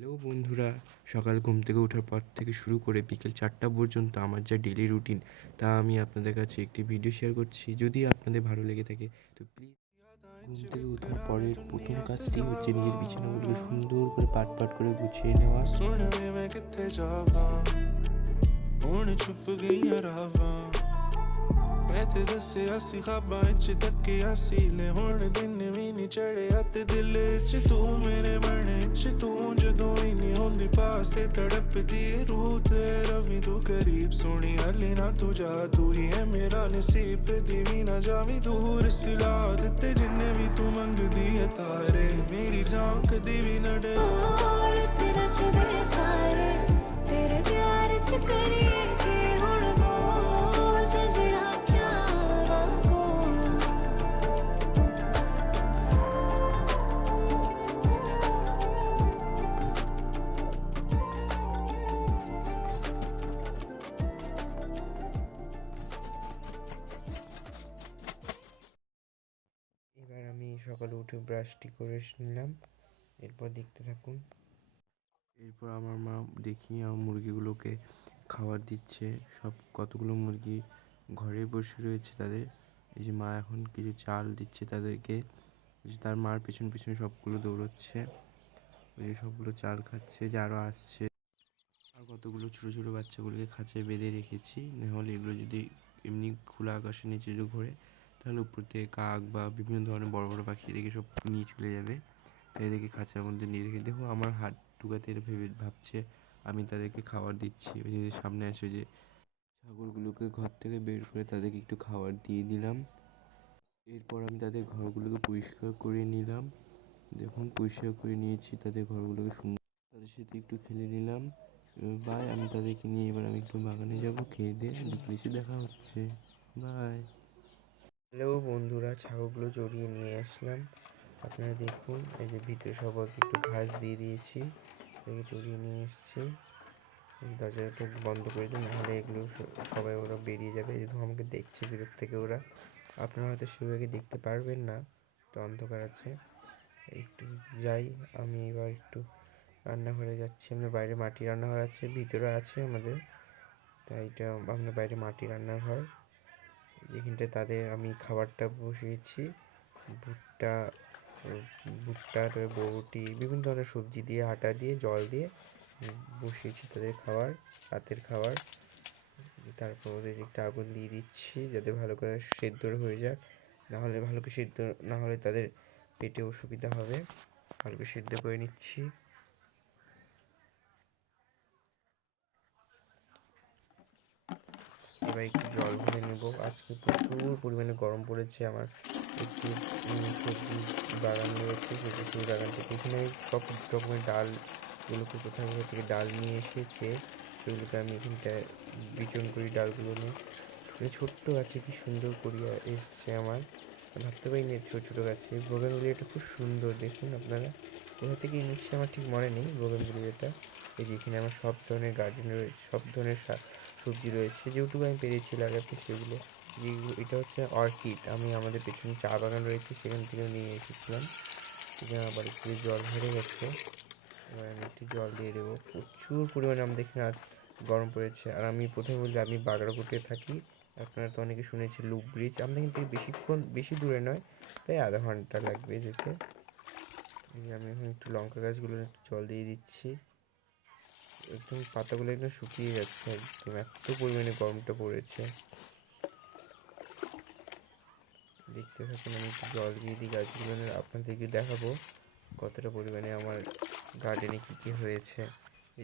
Hello বন্ধুরা, সকাল ঘুম থেকে ওঠার পর থেকে শুরু করে বিকেল 4টা পর্যন্ত আমার যা ডেলি রুটিন তা আমি আপনাদের কাছে একটি ভিডিও শেয়ার করছি। যদি আপনাদের ভালো লেগে থাকে তো প্লিজ। ঘুম থেকে ওঠার পরের প্রথম কাজটি হচ্ছে নিজের বিছানাগুলোকে সুন্দর করে পাট পাট করে গুছিয়ে নেওয়া। मैं ते दस्सेआ सी ख्वाबां च तक्केआ सी ले हुण दिन भी नी चढ़ेआ ते दिल च तू मेरे मन च तू जदों ही नी होंदी पास ते तड़पदी रूह ते रवि तू करीब सोनी हले ना तू जा तू ही है मेरा नसीब कदी भी ना जावी दूर सिला दित्ते जिन्ने भी तू मंगदी है तारे मेरी जान कदी भी न डरे तेरा चले सारे तेरे प्यार च करिए के हुण बोल सजना क्या वाको এবার আমি সকালে উঠে ব্রাশটি করে নিলাম, এরপর দেখতে থাকুন। এরপর আমার মা দেখি আমার মুরগিগুলোকে খাবার দিচ্ছে। সব কতগুলো মুরগি ঘরে বসে রয়েছে তাদের। এই যে মা এখন কিছু চাল দিচ্ছে তাদেরকে। এই যে তার মার পেছন পেছন সবগুলো দৌড়চ্ছে, ওই যে সবগুলো চাল খাচ্ছে, যে আরও আসছে। আর কতগুলো ছোটো ছোটো বাচ্চাগুলোকে খাঁচায় বেঁধে রেখেছি, নাহলে এগুলো যদি এমনি খোলা আকাশের নিচে যদি ঘোরে তাহলে উপর থেকে কাক বা বিভিন্ন ধরনের বড় বড় পাখি এদিকে সব নিয়ে চলে যাবে। তাই এদেরকে খাঁচার মধ্যে নিয়ে রেখে দেখো আমার হাত টুকাতে এরা ভাবছে আমি তাদেরকে খাবার দিচ্ছি। ওই যে সামনে আসে যে ছাগলগুলোকে ঘর থেকে বের করে তাদেরকে একটু খাবার দিয়ে দিলাম। এরপর আমি তাদের ঘরগুলোকে পরিষ্কার করে নিলাম। দেখুন পরিষ্কার করে নিয়েছি তাদের ঘরগুলোকে সুন্দর, তাদের সাথে একটু খেলে নিলাম। বাই, আমি তাদেরকে নিয়ে এবার আমি একটু বাগানে যাবো, খেয়ে দিয়ে বিকেলে এসে দেখা হচ্ছে। বাই। হ্যালো বন্ধুরা, ছাগলগুলো চড়িয়ে নিয়ে আসলাম। আপনারা দেখুন, এই যে ভিতরে সবাইকে একটু ঘাস দিয়ে দিয়েছি, এদিকে চড়িয়ে নিয়ে এসেছি। দরজাটা বন্ধ করে দিন, নাহলে এগুলো সবাই ওরা বেরিয়ে যাবে। যেহেতু আমাকে দেখছে ভিতর থেকে ওরা, আপনারা হয়তো সেভাবে দেখতে পারবেন না, একটু অন্ধকার আছে। একটু যাই, আমি এবার একটু রান্নাঘরে যাচ্ছি। আমরা বাইরে মাটি রান্নাঘর আছে, ভিতরে আছে আমাদের, তাই এটা আমরা বাইরে মাটি রান্নাঘর। যেখানটায় তাদের আমি খাবারটা বসিয়েছি। ভুট্টা ভুট্টা তারপরে বরবটি বিভিন্ন ধরনের সবজি দিয়ে, আটা দিয়ে, জল দিয়ে বসিয়েছি তাদের খাবার, রাতের খাবার। তারপর ওদের একটা আগুন দিয়ে দিচ্ছি যাতে ভালো করে সেদ্ধ হয়ে যায়, নাহলে ভালো করে সেদ্ধ না হলে তাদের পেটে অসুবিধা হবে। ভালো করে সেদ্ধ করে নিচ্ছি। এবার একটু জল ভরে নেব। আজকে প্রচুর পরিমাণে গরম পড়েছে। আমার একটু সবজি বাগান রয়েছে, সেই বাগান থেকে এখানে সব রকমের ডালগুলোকে কোথাও থেকে ডাল নিয়ে এসেছে, সেগুলোকে আমি এখানটায় বিচন করি ডালগুলো নিয়ে। ছোট্ট গাছে কি সুন্দর করিয়া এসছে আমার, ভাবতে পারিনি ছোটো ছোটো গাছে। বোগেনভেলিয়াটা খুব সুন্দর, দেখুন আপনারা। কোথা থেকে এনেছি আমার ঠিক মনে নেই বোগেনভেলিয়াটা। এই যে এখানে আমার সব ধরনের গার্ডেন রয়েছে, সব ধরনের সবজি রয়েছে, যেটুকু আমি পেরেছি লাগাতে সেগুলো। যেগুলো এটা হচ্ছে অর্কিড, আমি আমাদের পেছনে চা বাগান রয়েছে সেখান থেকে নিয়ে এসেছিলাম। এখানে আবার একটু জল ভরে গেছে, এবার আমি একটু জল দিয়ে দেবো। প্রচুর পরিমাণে আমাদের এখানে আজ গরম পড়েছে। আর আমি প্রথমে বলি আমি বাগড়াকোটে থাকি, আপনারা তো অনেকে শুনেছি লুপ ব্রিজ, আমাদের এখান থেকে বেশি দূরে নয়, প্রায় আধা ঘন্টা লাগবে যেতে। আমি এখন একটু লঙ্কা গাছগুলো একটু জল দিয়ে দিচ্ছি। একদম পাতাগুলো একদম শুকিয়ে যাচ্ছে, একদম এত পরিমাণে গরমটা পড়েছে। দেখতে থাকুন, আমি একটু জল দিয়ে দিই গাছগুলো, আপনাদেরকে দেখাবো কতটা পরিমাণে আমার গার্ডেনে কী কী হয়েছে।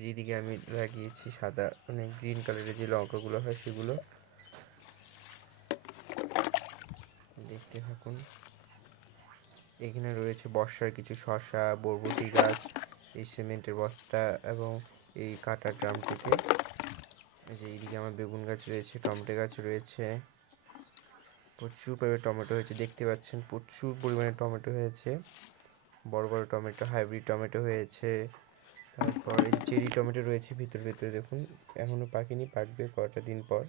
যেদিকে আমি লাগিয়েছি সাদা মানে গ্রিন কালারের যে লঙ্কাগুলো হয় সেগুলো, দেখতে থাকুন। এখানে রয়েছে বর্ষার কিছু শসা, বরবটি গাছ, এই সিমেন্টের বস্তা এবং এই কাটার ড্রামটিতে। এই যে এইদিকে আমার বেগুন গাছ রয়েছে, টমেটো গাছ রয়েছে, প্রচুর পরিমাণে টমেটো হয়েছে, দেখতে পাচ্ছেন প্রচুর পরিমাণে টমেটো হয়েছে। বড় বড় টমেটো, হাইব্রিড টমেটো হয়েছে। তারপর এই যে চেরি টমেটো রয়েছে ভিতরে ভিতরে, দেখুন এখনও পাকেনি, পাকবে কটা দিন পর।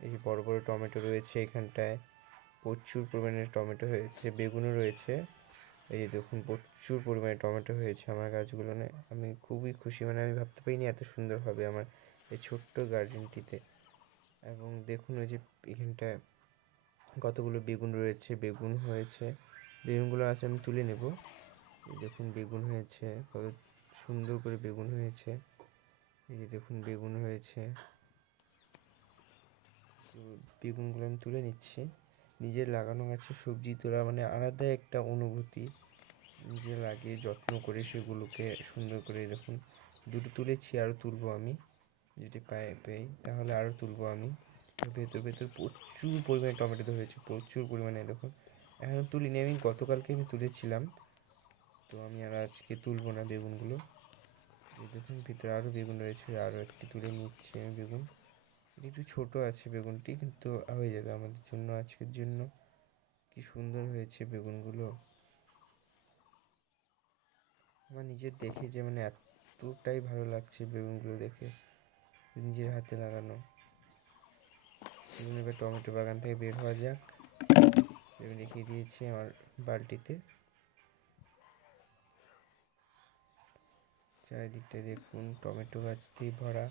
এই যে বড় বড় টমেটো রয়েছে এখানটায়, প্রচুর পরিমাণে টমেটো হয়েছে। বেগুনও রয়েছে, এই যে দেখুন প্রচুর পরিমাণে টমেটো হয়েছে আমার গাছগুলোনে। আমি খুবই খুশি, মানে আমি ভাবতে পারিনি এত সুন্দর হবে আমার এই ছোট্ট গার্ডেনটিতে। এবং দেখুন ওই যে এখানটায় কতগুলো বেগুন রয়েছে, বেগুন হয়েছে। বেগুনগুলো আছে আমি তুলে নেব। এই দেখুন বেগুন হয়েছে, কত সুন্দর করে বেগুন হয়েছে। এই যে দেখুন বেগুন হয়েছে, বেগুনগুলো আমি তুলে নিচ্ছি। নিজের লাগানো গাছে সবজি তোলা মানে আলাদা একটা অনুভূতি। নিজে লাগিয়ে যত্ন করে সেগুলোকে সুন্দর করে দেখুন দুটো তুলেছি, আরও তুলবো আমি যদি পাই তাহলে আরও তুলবো আমি। ভেতর ভেতর প্রচুর পরিমাণে টমেটো ধরেছে, প্রচুর পরিমাণে। দেখুন এখনও তুলিনি, আমি গতকালকে আমি তুলেছিলাম, তো আমি আর আজকে তুলবো না বেগুনগুলো। এই দেখুন ভিতরে আরও বেগুন রয়েছে, আরও একটি তুলে নিচ্ছি আমি বেগুন। এটা একটু ছোটো আছে বেগুনটি, কিন্তু হয়ে যাবে আমাদের জন্য আজকের জন্য। কি সুন্দর হয়েছে বেগুনগুলো, আমার নিজের দেখে যে মানে এতটাই ভালো লাগছে বেগুনগুলো দেখে, নিজের হাতে লাগানো। এবার টমেটো বাগান থেকে বের হওয়া যাক। আমি রেখে দিয়েছি আমার বালতিতে। চারিদিকটা দেখুন টমেটো গাছ দিয়ে ভরা।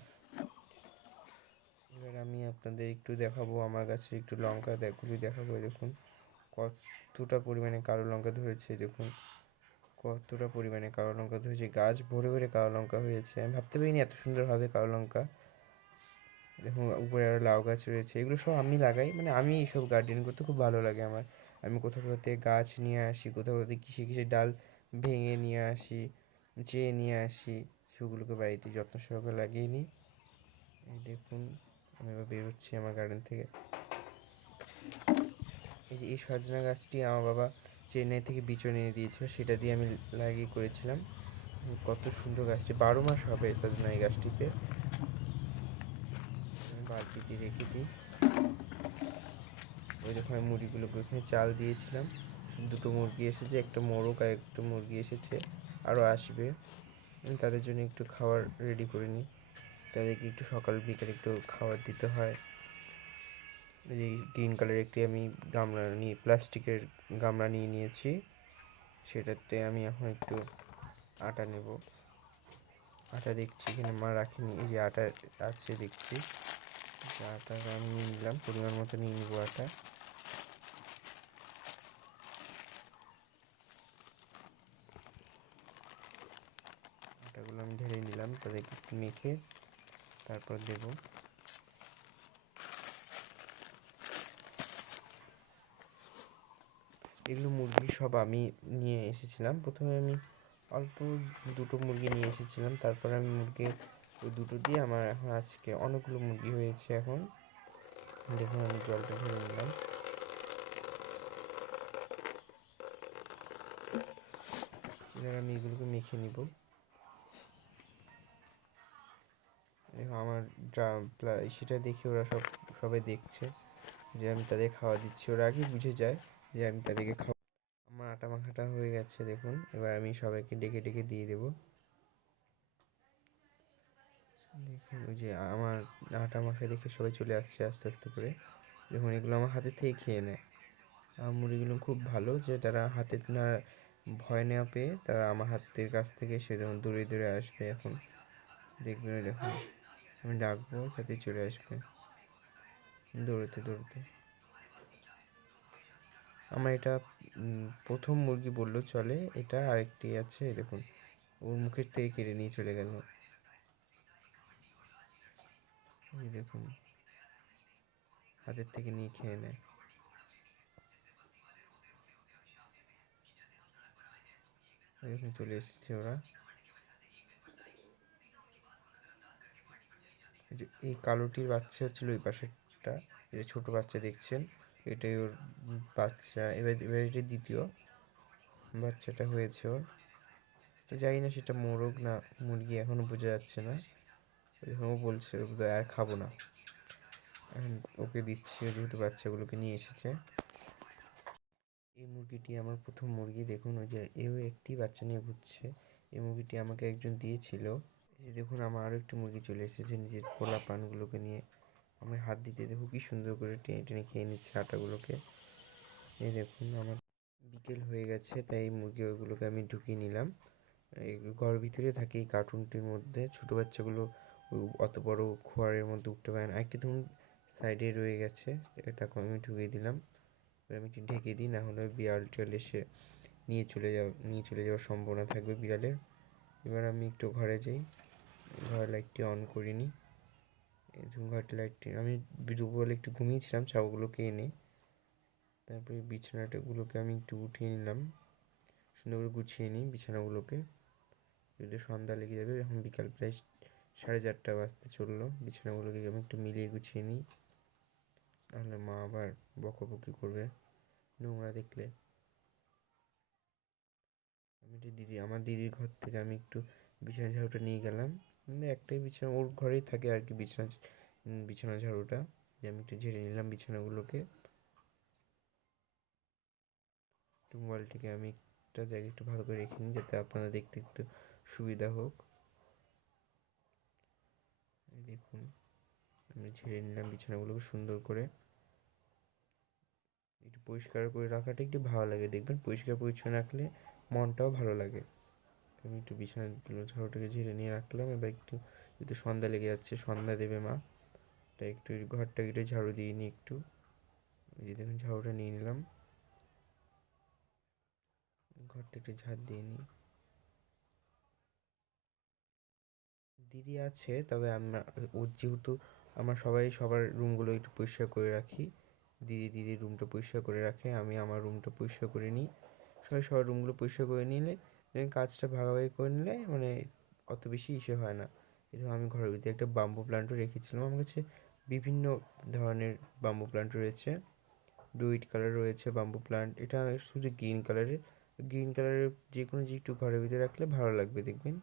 এবার আমি আপনাদের একটু দেখাবো আমার গাছে একটু লঙ্কা গুলি দেখাবো। দেখুন কতটা পরিমাণে কালো লঙ্কা ধরেছে, দেখুন কতটা পরিমাণে কালো লঙ্কা ধরেছে, গাছ ভরে ভরে কালো লঙ্কা হয়েছে। আমি ভাবতে পারিনি এত সুন্দর হবে কালো লঙ্কা। দেখুন উপরে আরও লাউ গাছ রয়েছে, এগুলো সব আমি লাগাই, মানে আমি এইসব গার্ডেন করতে খুব ভালো লাগে আমার। আমি কোথাও কোথাও থেকে গাছ নিয়ে আসি, কোথাও কোথাও কিসে কিসে ডাল ভেঙে নিয়ে আসি, চেয়ে নিয়ে আসি, সেগুলোকে বাড়িতে যত্ন সহকারে লাগিয়ে নিই। এই দেখুন আমি এবার বেরোচ্ছি আমার গার্ডেন থেকে। এই যে এই সজনা গাছটি আমার বাবা চেন্নাই থেকে বিচন এনে দিয়েছিল, সেটা দিয়ে আমি লাগিয়ে করেছিলাম। কত সুন্দর গাছটি, 12 মাস হবে সজনা এই গাছটিতে। আমি বালতিতে রেখে দিই। ওই দেখুন আমি মুরগিগুলোকে ওখানে চাল দিয়েছিলাম, দুটো মুরগি এসেছে, একটা মোরগ আর একটা মুরগি এসেছে, আরও আসবে। আমি তাদের জন্য একটু খাবার রেডি করে নিই, তাদেরকে একটু সকাল বিকাল একটু খাবার দিতে হয়। এই গ্রিন কালার একটি আমি গামলা নিয়ে, প্লাস্টিকের গামলা নিয়ে নিয়েছি, সেটাতে আমি এখন একটু আটা নেব। আটা দেখছি এখানে মা রাখেনি, এই যে আটা আছে দেখছি, আটা আমি নিয়ে নিলাম, পরিমাণ মতো নিয়ে নেবো আটা। আটাগুলো আমি ঢেলে নিলাম, তাদেরকে একটু মেখে তারপর দেবো। এগুলো মুরগি সব আমি নিয়ে এসেছিলাম। প্রথমে আমি অল্প দুটো মুরগি নিয়ে এসেছিলাম, তারপর আমি মুরগি ওই দুটো দিয়ে আমার এখন আজকে অনেকগুলো মুরগি হয়েছে। এখন দেখুন আমি জলটা ঢেলে নিলাম। এবার আমি এগুলোকে মেখে নিব। দেখো আমার সেটা দেখে ওরা সবাই দেখছে যে আমি তাদের খাওয়া দিচ্ছি, ওরা আগে বুঝে যায় যে আমি তাদেরকে খাওয়া। আমার আটা মাখাটা হয়ে গেছে দেখুন, এবার আমি সবাইকে ডেকে ডেকে দিয়ে দেবো। দেখুন ওই যে আমার আটা মাখা দেখে সবাই চলে আসছে আস্তে আস্তে করে। দেখুন এগুলো আমার হাতে থেকে খেয়ে নেয়। আমার মুরগিগুলো খুব ভালো, যে তারা হাতে না ভয় না পেয়ে তারা আমার হাতের কাছ থেকে সে যেমন দৌড়ে দৌড়ে আসবে। এখন দেখবে, দেখুন আমি ডাকবো যাতে চলে আসবে দৌড়তে দৌড়তে। আমার এটা প্রথম মুরগি বললেও চলে, এটা আরেকটি আছে দেখুন, ওর মুখের থেকে কেড়ে নিয়ে চলে গেল। এই দেখুন হাতের থেকে নিয়ে খেয়ে নেয়। দেখুন চলে এসেছে ওরা। এই কালোটির বাচ্চা হচ্ছিল ওই পাশেরটা, এটা ছোট বাচ্চা দেখছেন, এটাই ওর বাচ্চা। এবার এবার এটা দ্বিতীয় বাচ্চাটা হয়েছে ওর। তো জানি না সেটা মোরগ না মুরগি, এখনো বোঝা যাচ্ছে না। এখন ও বলছে আর খাবো না, এখন ওকে দিচ্ছি যেহেতু বাচ্চাগুলোকে নিয়ে এসেছে। এই মুরগিটি আমার প্রথম মুরগি। দেখুন ওই যে এও একটি বাচ্চা নিয়ে ঘুরছে। এই মুরগিটি আমাকে একজন দিয়েছিল। এই যে দেখুন আমার আরও একটি মুরগি চলে এসেছে নিজের পোলা পানগুলোকে নিয়ে। আমি হাত দিতে দেখুন কি সুন্দর করে টেনে টেনে খেয়ে নিচ্ছে আটাগুলোকে। এই দেখুন আমার বিকেল হয়ে গেছে, তাই মুরগিগুলোকে আমি ঢুকিয়ে নিলাম। এই ঘরের ভিতরে থাকে এই কার্টুনটির মধ্যে। ছোটো বাচ্চাগুলো অত বড় খোয়ারের মধ্যে উঠতে পারে না। আরেকটি ধরুন সাইডে রয়ে গেছে, তাকে আমি ঢুকিয়ে দিলাম। এবার আমি একটু ঢেকে দিই, না হলে বিড়াল টিড়াল এসে নিয়ে চলে যাওয়ার সম্ভাবনা থাকবে বিড়ালের। এবার আমি একটু ঘরে যাই, ঘরের লাইটটি অন করিনি। এই ঘরের লাইটটি আমি দুপুরবেলা একটু ঘুমিয়েছিলাম ছাগলগুলোকে এনে। তারপরে বিছানাটাগুলোকে আমি একটু উঠিয়ে নিলাম, সুন্দর করে গুছিয়ে নিই বিছানাগুলোকে। যদি সন্ধ্যা লেগে যাবে, এখন বিকাল প্রায় 4:30 বাজতে চললো। বিছানাগুলোকে আমি একটু মিলিয়ে গুছিয়ে নিই, তাহলে মা আবার বকাবকি করবে নোংরা দেখলে। আমার দিদির ঘর থেকে আমি একটু বিছানা ঝাড়ুটা নিয়ে গেলাম। মানে একটাই বিছানা, ওর ঘরেই থাকে আর কি বিছানা ঝাড়ুটা। যে আমি একটু ঝেড়ে নিলাম বিছানাগুলোকে। মোবাইলটিকে আমি একটা জায়গায় একটু ভালো করে রেখে নিই, যাতে আপনারা দেখতে একটু সুবিধা হোক। দেখুন, আমি ঝেড়ে নিলাম বিছানাগুলোকে সুন্দর করে। একটু পরিষ্কার করে রাখাটা একটু ভালো লাগে, দেখবেন পরিষ্কার পরিচ্ছন্ন রাখলে মনটাও ভালো লাগে। আমি একটু বিছানাগুলো ঝাড়ুটাকে ঝেড়ে নিয়ে রাখলাম। এবার একটু, যেহেতু সন্ধ্যা লেগে যাচ্ছে, সন্ধ্যা দেবে মা, তাই একটু ঘরটাকে একটু ঝাড়ু দিয়ে নিই একটু। এই যে দেখুন ঝাড়ুটা নিয়ে নিলাম, ঘরটা একটু ঝাড় দিয়ে নিই। দিদি আছে, তবে ওর যেহেতু আমরা সবাই সবার রুমগুলো একটু পরিষ্কার করে রাখি। দিদির রুমটা পরিষ্কার করে রাখে, আমি আমার রুমটা পরিষ্কার করে নিই। সবাই সবার রুমগুলো পরিষ্কার করে নিলে কাজটা ভাগাভাগি করে নিলে মানে অত বেশি ইসে হয় না। কিন্তু আমি ঘরের ভিতরে একটা বাম্বু প্ল্যান্টও রেখেছিলাম। আমার কাছে বিভিন্ন ধরনের বাম্বু প্ল্যান্ট রয়েছে। ডুইট কালার রয়েছে বাম্বু প্ল্যান্ট, এটা শুধু গ্রিন কালারের যে কোনো যে একটু ঘরের ভিতরে রাখলে ভালো লাগবে দেখবেন।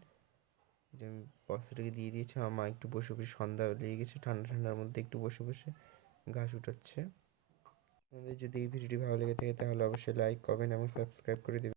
যে আমি বস্তাটাকে দিয়ে দিয়েছি, আমার মা একটু বসে বসে, সন্ধ্যা লেগে গেছে, ঠান্ডার মধ্যে একটু বসে বসে ঘাস উঠাচ্ছে। আপনাদের যদি এই ভিডিওটি ভালো লেগে থাকে, তাহলে অবশ্যই লাইক, কমেন্ট এবং সাবস্ক্রাইব করে দেবেন।